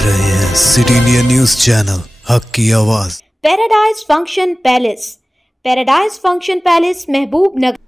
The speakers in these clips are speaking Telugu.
देख रहे हैं सिटी इंडिया न्यूज चैनल हक की आवाज। पैराडाइज फंक्शन पैलेस महबूब नगर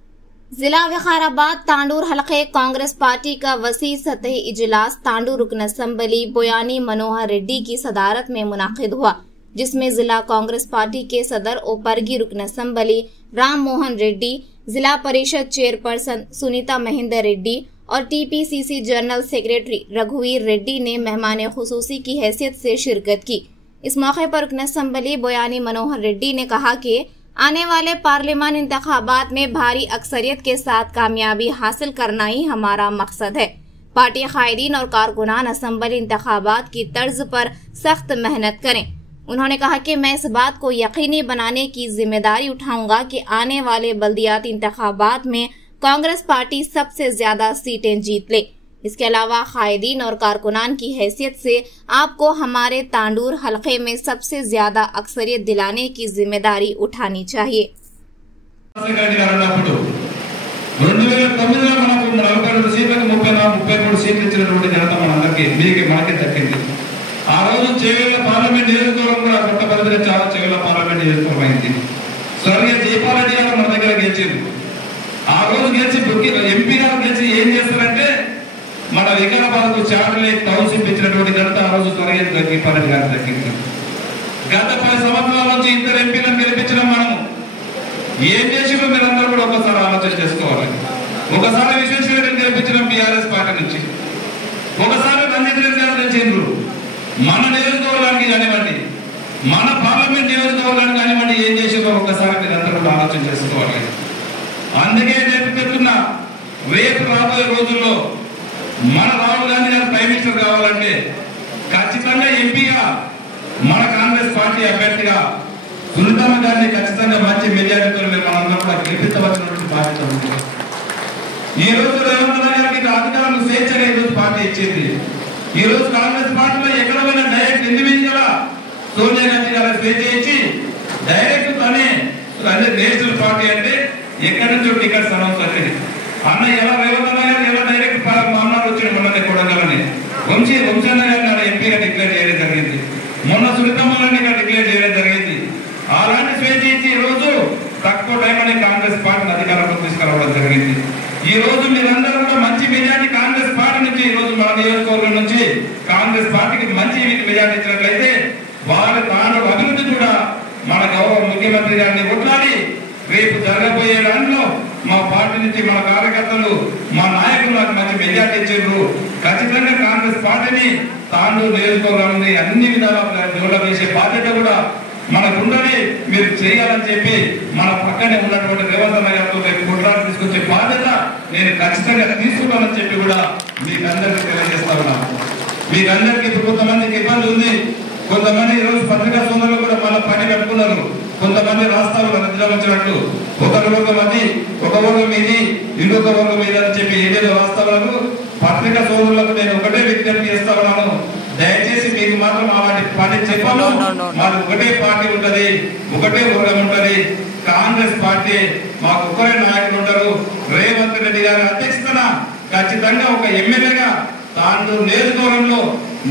जिला विकाराबाद तांडूर हलके कांग्रेस पार्टी का वसी सतही इजलास तांडूर रुकन असम्बली बोयानी मनोहर रेड्डी की सदारत में मुनाकिद हुआ, जिसमें जिला कांग्रेस पार्टी के सदर ओपरगी रुकन असम्बली राम मोहन रेड्डी, जिला परिषद चेयरपर्सन सुनीता महेंद्र रेड्डी और टीपीसीसी जनरल सेक्रेटरी रघुवीर रेड्डी ने मेहमान खुसूसी की हैसियत से शिरकत की। इस मौके पर रुकन असम्बली बोयानी मनोहर रेड्डी ने कहा कि आने वाले पार्लियामान इंतखाबात में भारी अक्सरियत के साथ कामयाबी हासिल करना ही हमारा मकसद है। पार्टी कायदीन और कारकुनान असम्बली इंतखाबात की तर्ज पर सख्त मेहनत करें। उन्होंने कहा कि मैं इस बात को यकीनी बनाने की जिम्मेदारी उठाऊंगा कि आने वाले बल्दियाती इंतखाबात में कांग्रेस पार्टी सबसे ज्यादा सीटें जीत ले। इसके अलावा कायदीन और कारकुनान की हैसियत से आपको हमारे तांडूर हलके में सबसे ज्यादा अक्सरियत दिलाने की जिम्मेदारी उठानी चाहिए। మన వికారాబాద్ చార్లే టౌన్షిప్ ఇచ్చినటువంటి ఘనత ఆ రోజు స్వర్గీయ జగ్గిపారెడ్డి గారికి దక్కింది. గత 10 సంవత్సరాల నుంచి ఇద్దరు ఎంపీలను గెలిపించిన మనము ఏం చేసిరో మీరందరూ కూడా ఒకసారి ఆలోచన చేసుకోవాలి. ఒకసారి విశ్వేశ్వరరెడ్డిని గెలిపించిన బీఆర్ఎస్ పార్టీ నుంచి, ఒకసారి రంజిత్ రెడ్డి గారు తెచ్చిండ్రు. మన నియోజకవర్గానికి కానివ్వండి, మన పార్లమెంట్ నియోజకవర్గానికి కానివ్వండి, ఏం చేసిరో ఒకసారి మీరందరూ కూడా ఆలోచన చేసుకోవాలి. అందుకే రేపు చెప్తున్నా, రేపు రాబోయే రోజుల్లో మన రాహుల్ గాంధీ గారు ప్రైమ్ మినిస్టర్ కావాలంటే ఖచ్చితంగా ఎంపీగా మన కాంగ్రెస్ పార్టీ అభ్యర్థిగా సునీతమ్మ గారిని ఖచ్చితంగా మంచి మెజారిటీతో మనందరం కూడా గెలిపించవలసినటువంటి బాధ్యత ఉంది. ఈ రోజు రేవంత్ గారికి అధికారులు స్వేచ్ఛగా ఈ రోజు పార్టీ ఇచ్చింది. ఈ రోజు కాంగ్రెస్ పార్టీలో ఎక్కడ పోయినా డైరెక్ట్ ఇండివిజువల్ సోనియా గాంధీ గారు స్వేచ్ఛ ఇచ్చి డైరెక్ట్ తనే నేషనల్ పార్టీ అంటే ఎక్కడి నుంచో టికెట్స్ అనౌన్స్ అయ్యింది. అన్న ఎలా రేవంత్ గారు ఎలా డైరెక్ట్ మామూలు వచ్చిన మొన్ననే కొడంగలని వంశన్న గారిని ఎంపీగా డిక్లేర్ చేయడం జరిగింది. మొన్న సునీతమ్మ గారిని డిక్లేర్ చేయడం జరిగింది. అలాంటి స్వేచ్ఛ ఇచ్చి ఈ రోజు తక్కువ టైం అని కాంగ్రెస్ పార్టీని అధికారంలో తీసుకురావడం జరిగింది. ఈ రోజు మీరందరూ కూడా మంచి మెజార్టీ కాంగ్రెస్ పార్టీ నుంచి, ఈ రోజు మన నియోజకవర్గం నుంచి కాంగ్రెస్ పార్టీకి మంచి మెజార్టీ ఇచ్చినట్లయితే వారి తాను అభివృద్ధి కూడా మన గౌరవ ముఖ్యమంత్రి గారిని కొట్లాడి రేపు జరగబోయే దాంట్లో మా పార్టీ నుంచి మన కార్యకర్తలు మా నాయకులు నాకు మంచి మెజార్టీ ఇచ్చారు. ఖచ్చితంగా కాంగ్రెస్ పార్టీని తాండూరు నియోజకవర్గాన్ని అన్ని విధాలా డెవలప్ చేసే బాధ్యత కూడా మనకుండని మీరు చేయాలని చెప్పి మన పక్కనే ఉన్నటువంటి రేవంత్ అన్న గారితో రేపు కొట్లాడి తీసుకొచ్చే బాధ్యత నేను ఖచ్చితంగా తీసుకున్నానని చెప్పి కూడా మీకు అందరికీ తెలియజేస్తా ఉన్నాను. మీకందరికీ ఇప్పుడు కొంతమందికి ఇబ్బంది ఉంది. కొంతమంది ఈరోజు పత్రికా సోదరులు కూడా మళ్ళీ పని కట్టుకున్నారు. కొంతమంది రాష్ట్రాలు రద్దులో వచ్చినట్టు ఒక వర్గం అది, ఒక వర్గం ఇది, ఇంకొక వర్గం ఇది అని చెప్పి ఏదేదో రాష్ట్రాలకు పత్రికా సోదరులకు నేను ఒకటే విజ్ఞప్తి చేస్తా ఉన్నాను. దయచేసి మీకు మాత్రం అలాంటి పార్టీ చెప్పాను. మాకు ఒకటే పార్టీ ఉంటది, ఒకటే వర్గం ఉంటది. కాంగ్రెస్ పార్టీ మాకు ఒకరే నాయకులు ఉంటారు. రేవంత్ రెడ్డి గారి అధ్యక్షతన ఖచ్చితంగా ఒక ఎమ్మెల్యేగా తాండూరు నియోజకవర్గంలో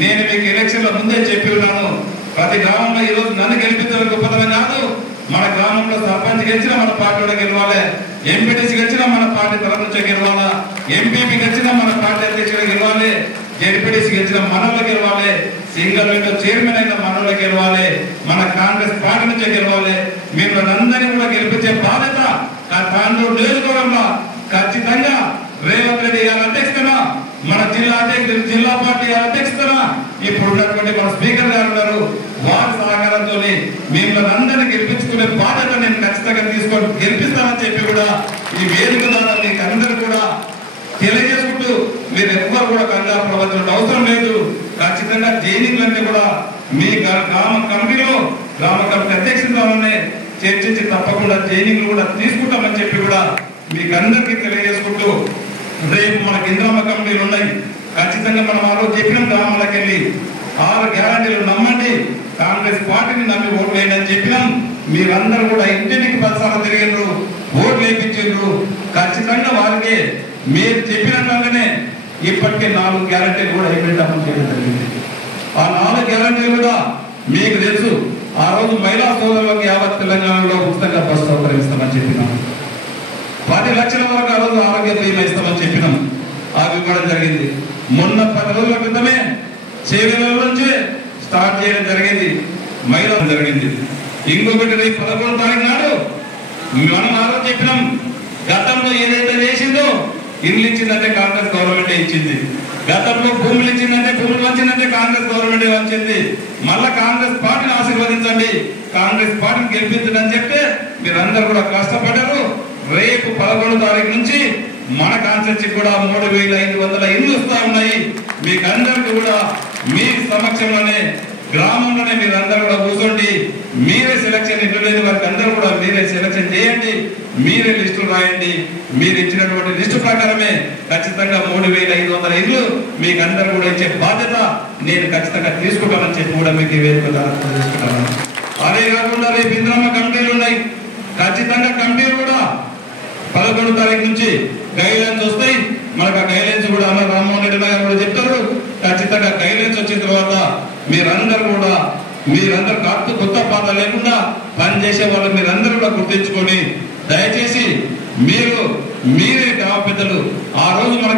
నేను మీకు ఎలక్షన్ లో ముందే చెప్పి ఉన్నాను. ప్రతి గ్రామంలో ఈ రోజు నన్ను గెలిపించడం గొప్పతనం కాదు. మన గ్రామంలో సర్పంచ్ గెలిచినా మన పార్టీలో గెలవాలి, ఎంపీటీసీ గెలిచినా మన పార్టీ తరఫు నుంచే గెలవాలా, ఎంపీపీ గెలిచినా మన పార్టీ అధ్యక్షుడు గెలవాలి, జెడ్పీటీసీ గెలిచిన మనలో గెలవాలి, సింగల్ విండో చైర్మన్ అయిన మనలో గెలవాలి, మన కాంగ్రెస్ పార్టీ నుంచే గెలవాలి. మిమ్మల్ని అందరినీ కూడా గెలిపించే బాధ్యత తాండూరు నియోజకవర్గంలో ఖచ్చితంగా రేవంత్ రెడ్డి గారి అధ్యక్షతన, మన జిల్లా పార్టీ అధ్యక్షతన ఇప్పుడు ఉన్నటువంటి మన స్పీకర్ గారు ఉన్నారు, వారి సహకారంతో మిమ్మల్ని అందరినీ గెలిపించుకునే బాధ్యత నేను ఖచ్చితంగా తీసుకొని గెలిపిస్తానని చెప్పి కూడా ఈ వేదిక ద్వారా మీకు అందరూ కూడా తెలియజేసుకుంటూ, మీరు ఎవ్వరు కూడా కంగారు ప్రవర్తన అవసరం లేదు. ఖచ్చితంగా ట్రైనింగ్లన్నీ కూడా మీ గ్రామ కమిటీలో గ్రామ కమిటీ అధ్యక్షులతోనే చర్చించి తప్పకుండా ట్రైనింగ్లు కూడా తీసుకుంటామని చెప్పి కూడా మీకు అందరికీ తెలియజేసుకుంటూ, రేపు మనకి ఇంద్రమ్మ కమిటీలు ఉన్నాయి. ఖచ్చితంగా మనం ఆ రోజు చెప్పిన గ్రామాలకు వెళ్ళి 6 గ్యారంటీలు నమ్మండి, కాంగ్రెస్ పార్టీని నమ్మి ఓట్లు వేయండి అని చెప్పినాం. మీరందరూ కూడా ఇంటికి 10 సార్లు తిరిగిండ్రు, ఓట్లు వేయించిండ్రు. ఖచ్చితంగా వారికి మీరు చెప్పినట్లుగానే ఇప్పటికే 4 గ్యారంటీలు కూడా ఇంప్లిమెంట్ చేయడం జరిగింది. ఆ 4 గ్యారంటీలు కూడా మీకు తెలుసు. ఆ రోజు మహిళా సోదరులకు యావత్ తెలంగాణలో ఉచితంగా బస్సు సౌకర్యం ఇస్తామని చెప్పినాం. 10 లక్షల వరకు ఆ రోజు ఆరోగ్య బీమా ఇస్తామని చెప్పినాం. అవి ఇవ్వడం జరిగింది. మొన్న 10 రోజుల క్రితమే చేవెళ్ళ నుంచి స్టార్ట్ చేయడం జరిగింది. మహిళలు జరిగింది. ఇంకొకటి 11 తారీఖు నాడు మనం ఆ రోజు చెప్పినాం, గతంలో ఏదైతే చేసిందో ఇల్లు ఇచ్చిందంటే కాంగ్రెస్ గవర్నమెంటే ఇచ్చింది. గతంలో భూములు ఇచ్చిందంటే భూములు వచ్చిందంటే కాంగ్రెస్ గవర్నమెంటే వచ్చింది. మళ్ళా కాంగ్రెస్ పార్టీని ఆశీర్వదించండి, కాంగ్రెస్ పార్టీని గెలిపించండి అని చెప్తే మీరందరూ కూడా కష్టపడ్డారు. రేపు 11 తారీఖు నుంచి మన కాన్స్టిట్యూన్సీ కూడా 3500 ఇల్లు వస్తా ఉన్నాయి. మీకు అందరికీ కూడా మీ సమక్షంలోనే గ్రామంలోనే మీరందరూ కూడా కూర్చోండి. మీరే సెలక్షన్, ఇల్లు లేని వారికి అందరూ కూడా మీరే సెలక్షన్ చేయండి, మీరే లిస్టులు రాయండి. మీరు ఇచ్చినటువంటి లిస్టు ప్రకారమే ఖచ్చితంగా 3500 ఇల్లు మీకు అందరూ కూడా ఇచ్చే బాధ్యత నేను ఖచ్చితంగా తీసుకుంటానని చెప్పి కూడా మీకు వేదిక తీసుకుంటాను. అదే కాకుండా రేపు ఇంద్రమ్మ కమిటీలు ఉన్నాయి. ఖచ్చితంగా కమిటీలు కూడా 11 తారీఖు నుంచి గైడ్లైన్స్ వస్తాయి. మనకు ఆ గైడ్లైన్స్ కూడా అన్న రామ్మోహన్ రెడ్డి గారు కూడా చెప్తారు. ఖచ్చితంగా గైడ్లైన్స్ వచ్చిన తర్వాత మీరందరూ కొత్త పాత లేకుండా పనిచేసే వాళ్ళు మీరందరూ కూడా గుర్తించుకొని దయచేసి మీరే గ్రామ పెద్దలు ఆ రోజు మన